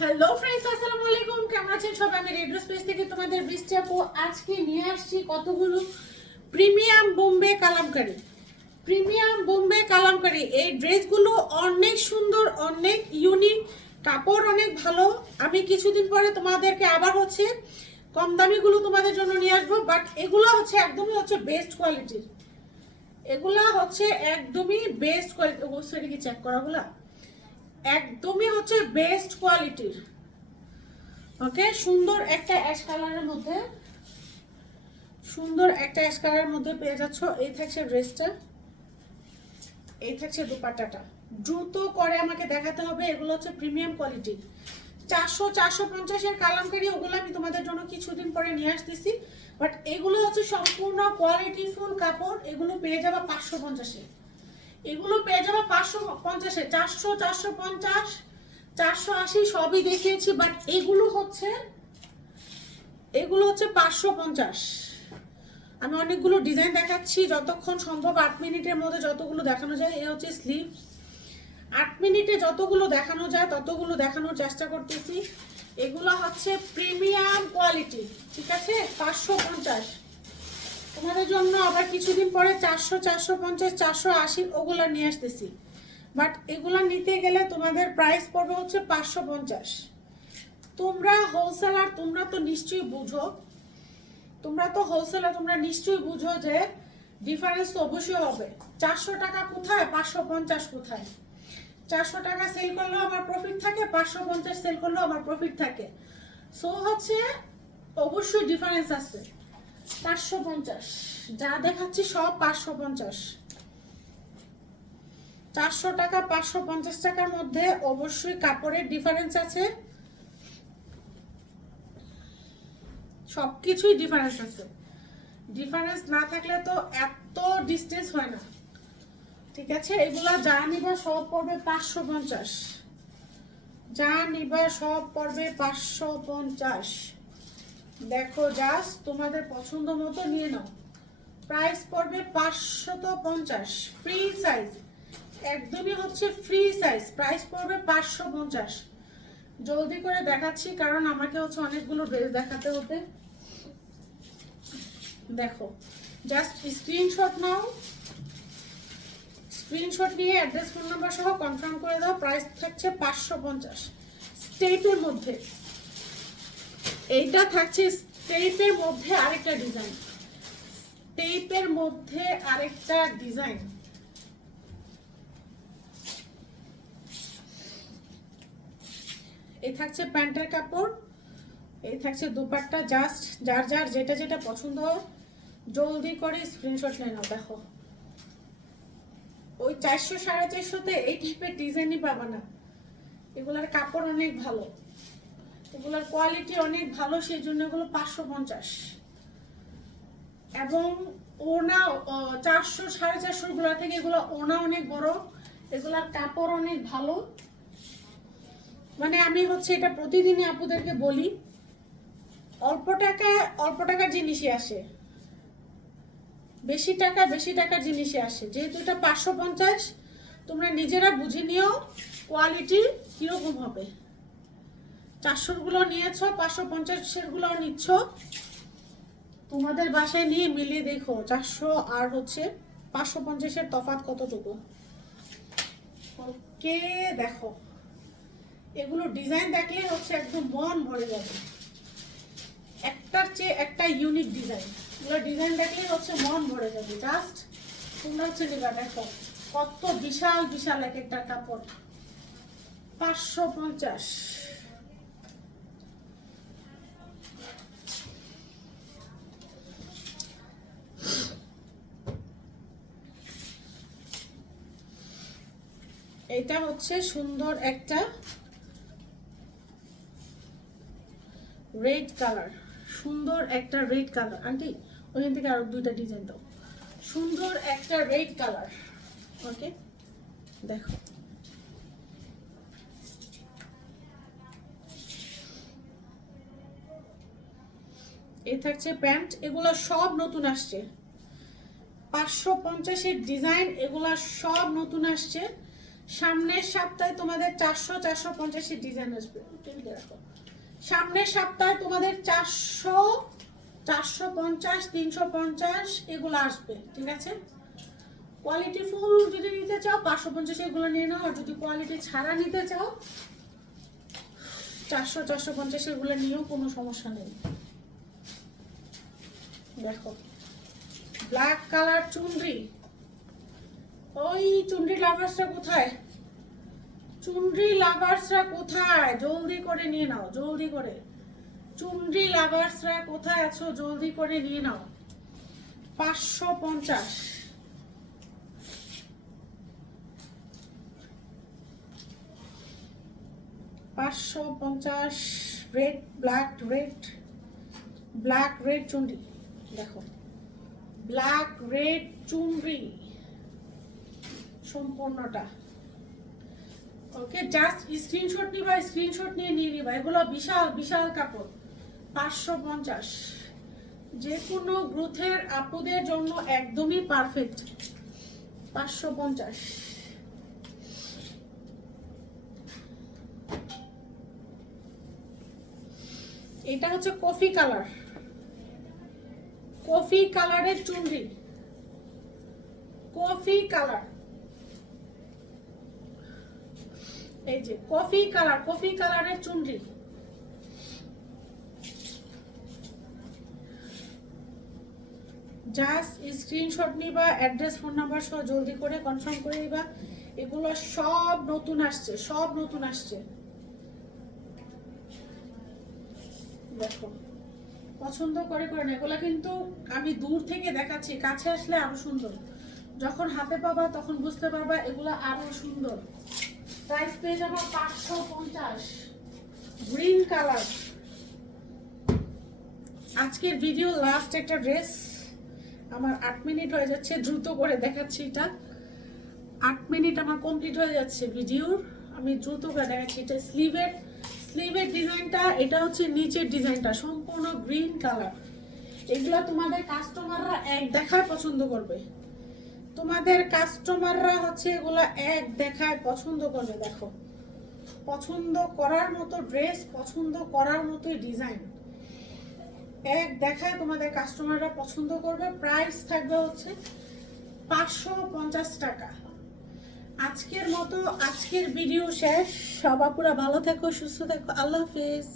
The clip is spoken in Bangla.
হ্যালো ফ্রেন্ডস আসসালামু আলাইকুম। কেমন আছেন সবাই? আমি রেডিও স্পেস থেকে তোমাদের বৃষ্টি আপু। আজকে নিয়ে আসছি কতগুলো প্রিমিয়াম বোম্বে কালামকারি। প্রিমিয়াম বোম্বে কালামকারি। এই ড্রেসগুলো অনেক সুন্দর, অনেক ইউনিক কাপড় অনেক ভালো। আমি কিছুদিন পরে তোমাদেরকে আবার হচ্ছে কম দামিগুলো তোমাদের জন্য নিয়ে আসব বাট এগুলো হচ্ছে একদমই হচ্ছে বেস্ট কোয়ালিটির এগুলা হচ্ছে একদমই বেস্ট কোয়ালিটি অবশ্যই কি চেক করাগুলা একদমই হচ্ছে বেস্ট কোয়ালিটির ওকে সুন্দর একটা অ্যাশ কালারের মধ্যে, সুন্দর একটা অ্যাশ কালারের মধ্যে পেয়ে যাচ্ছ। এই থাকছে ড্রেসটা এই থাকছে দুপাট্টাটা। দ্রুত করে আমাকে দেখাতে হবে, এগুলো হচ্ছে প্রিমিয়াম কোয়ালিটি চারশো চারশো পঞ্চাশের কালামকারি, ওগুলো আমি তোমাদের জন্য কিছুদিন পরে নিয়ে আসতেছি। বাট এগুলো হচ্ছে সম্পূর্ণ কোয়ালিটি ফুল কাপড়, এগুলো পেয়ে যাবে পাঁচশো পঞ্চাশে। এগুলো পেয়ে যাবে পাঁচশো পঞ্চাশে। চারশো চারশো পঞ্চাশ, চারশো আশি সবই দেখিয়েছি বাট এগুলো হচ্ছে এগুলো হচ্ছে পাঁচশো পঞ্চাশ। আমি অনেকগুলো ডিজাইন দেখাচ্ছি, যতক্ষণ সম্ভব আট মিনিটের মধ্যে যতগুলো দেখানো যায়, এ হচ্ছে স্লিভ আট মিনিটে যতগুলো দেখানো যায়, ততগুলো দেখানোর চেষ্টা করতেছি। এগুলো হচ্ছে প্রিমিয়াম কোয়ালিটি ঠিক আছে? পাঁচশো পঞ্চাশ। তোমাদের জন্য আবার কিছুদিন পরে চারশো চারশো পঞ্চাশ, চারশো আশি ওগুলো নিয়ে আসতেছি। বাট এগুলো নিতে গেলে তোমাদের প্রাইস পড়বে হচ্ছে পাঁচশো পঞ্চাশ। তোমরা হোলসেলার তোমরা তো নিশ্চয়ই বুঝো। তোমরা তো হোলসেলার তোমরা নিশ্চয়ই বুঝো যে ডিফারেন্স তো অবশ্যই হবে। চারশো টাকা কোথায়, পাঁচশো পঞ্চাশ কোথায়? চারশো টাকা সেল করলেও আমার প্রফিট থাকে, পাঁচশো পঞ্চাশ সেল করলেও আমার প্রফিট থাকে। সো হচ্ছে অবশ্যই ডিফারেন্স আছে পাঁচশো পঞ্চাশ। যা দেখাচ্ছি সব পাঁচশো পঞ্চাশ। চারশো টাকা, পাঁচশো পঞ্চাশ টাকার মধ্যে অবশ্যই কাপড়ের ডিফারেন্স আছে। সব কিছুই ডিফারেন্স আছে। ডিফারেন্স না থাকলে তো এত ডিস্টেন্স হয় না। ঠিক আছে? এগুলা যা নিবা সব পড়বে পাঁচশো পঞ্চাশ। যা নিবা সব পড়বে পাঁচশো পঞ্চাশ। দেখো, জাস্ট তোমাদের পছন্দ মতো নিয়ে নাও। প্রাইস পড়বে পাঁচশত পঞ্চাশ। ফ্রি সাইজ একদমই হচ্ছে ফ্রি সাইজ প্রাইস পড়বে পাঁচশো পঞ্চাশ। জলদি করে দেখাচ্ছি, কারণ আমাকে হচ্ছে অনেকগুলো ড্রেস দেখাতে হতে। দেখো, জাস্ট স্ক্রিনশট নাও। স্ক্রিনশট নিয়ে অ্যাড্রেস ফোন নাম্বার সহ কনফার্ম করে দাও। প্রাইস থাকছে পাঁচশো পঞ্চাশ। স্টেটের মধ্যে। এইটা থাকছে স্টেপের মধ্যে আরেকটা ডিজাইন টেপের মধ্যে আরেকটা ডিজাইন এই থাকছে প্যান্টের কাপড়, এই থাকছে দুপাট্টা জাস্ট যার যার যেটা যেটা পছন্দ জলদি করে স্ক্রিনশট নিয়ে নাও, দেখো। ওই চারশো, সাড়ে চারশোতে এই টাইপের ডিজাইনই পাবা না। এগুলার কাপড় অনেক ভালো। এগুলোর কোয়ালিটি অনেক ভালো সেই জন্য এগুলো পাঁচশো পঞ্চাশ। এবং ওনা চারশো, সাড়ে চারশো গুলো থেকে এগুলো ওনা অনেক বড়, এগুলার কাপড় অনেক ভালো। মানে আমি হচ্ছে এটা প্রতিদিনই আপুদেরকে বলি, অল্প টাকা, অল্প টাকার জিনিসই আসে। বেশি টাকা, বেশি টাকার জিনিসই আসে। যেহেতু এটা পাঁচশো পঞ্চাশ, তোমরা নিজেরা বুঝে নিও কোয়ালিটি কীরকম হবে। চারশোরগুলো নিয়েছো, পাঁচশো পঞ্চাশেরগুলো নিচ্ছ। তোমাদের বাসায় নিয়ে মিলিয়ে দেখো, চারশো আর হচ্ছে পাঁচশো পঞ্চাশের তফাৎ কতটুকু। ওকে দেখো, এগুলো ডিজাইন দেখলে হচ্ছে একদম মন ভরে যাবে। একটার চেয়ে একটা ইউনিক ডিজাইন, এগুলো ডিজাইন দেখলে হচ্ছে মন ভরে যাবে। জাস্ট তোমরা হচ্ছে নিবা, দেখো, কত বিশাল বিশাল এক একটা কাপড়। পাঁচশো পঞ্চাশ। এটা হচ্ছে সুন্দর একটা রেড কালার। সুন্দর একটা রেড কালার। আন্টি, ওইখান থেকে আরও দুইটা ডিজাইন দাও। সুন্দর একটা রেড কালার। ওকে? দেখো। এই থাকছে প্যান্ট, এগুলো সব নতুন আসছে। পাঁচশো পঞ্চাশের ডিজাইন, এগুলা সব নতুন আসছে। সামনের সপ্তাহে তোমাদের চারশো চারশো পঞ্চাশের ডিজাইন আসবে। সামনের সপ্তাহে তোমাদের চারশো চারশো পঞ্চাশ, তিনশো পঞ্চাশ এগুলো আসবে, ঠিক আছে? কোয়ালিটি ফুল যদি নিতে চাও, পাঁচশো পঞ্চাশ এগুলো নিয়ে নাও। আর যদি কোয়ালিটি ছাড়া নিতে চাও, চারশো চারশো পঞ্চাশ এগুলো নিয়েও কোনো সমস্যা নেই। দেখো। ব্ল্যাক কালার চুনরি। ওই চুনরি লাভার্সরা কোথায়? চুনরি লাভার্সরা কোথায়? জলদি করে নিয়ে নাও, জলদি করে। চুনরি লাভার্সরা কোথায় আছো? জলদি করে নিয়ে নাও। পাঁচশো পঞ্চাশ। পাঁচশো পঞ্চাশ red black red black red chunri. দেখো। Black red chunri. সম্পূর্ণটা। ওকে জাস্ট স্ক্রিনশট নিবা স্ক্রিনশট নিয়ে নিয়ে নিবা। এগুলো বিশাল বিশাল কাপড়। পাঁচশো পঞ্চাশ। যে কোনো গ্রুথের আপুদের জন্য একদমই পারফেক্ট পাঁচশো পঞ্চাশ। এটা হচ্ছে কফি কালার কফি কালারের চুনরি। Coffee colour. এই যে, কফি কালার, কফি কালারের চুনরি। জাস্ট স্ক্রিনশট নিবা, অ্যাড্রেস, ফোন নাম্বার সহ জলদি করে কনফার্ম করে নিবা। এগুলো সব নতুন আসছে, সব নতুন আসছে। দেখো। পছন্দ করে করে না। এগুলো কিন্তু আমি দূর থেকে দেখাচ্ছি, কাছে আসলে আরও সুন্দর। যখন হাতে পাবা, তখন বুঝতে পারবা এগুলো আরও সুন্দর। প্রাইস পেয়ে যাব পাঁচশো পঞ্চাশ। গ্রিন কালার আজকের ভিডিও লাস্ট একটা ড্রেস আমার আট মিনিট হয়ে যাচ্ছে, দ্রুত করে দেখাচ্ছি এটা। আট মিনিট আমার কমপ্লিট হয়ে যাচ্ছে ভিডিওর আমি দ্রুত করে দেখাচ্ছি এটা স্লিভের স্লিভের ডিজাইনটা এটা হচ্ছে নিচের ডিজাইনটা সম্পূর্ণ গ্রিন কালার এগুলো তোমাদের কাস্টমাররা এক দেখায় পছন্দ করবে। তোমাদের কাস্টমাররা হচ্ছে এগুলো এক দেখায় পছন্দ করবে, দেখো। পছন্দ করার মতো ড্রেস পছন্দ করার মতোই ডিজাইন এক দেখায় তোমাদের কাস্টমাররা পছন্দ করবে প্রাইস থাকবে হচ্ছে পাঁচশো পঞ্চাশ টাকা। আজকের মতো, আজকের ভিডিও শেষ। সবাপুরা ভালো থেকো, সুস্থ থেকো, আল্লাহ হাফিজ।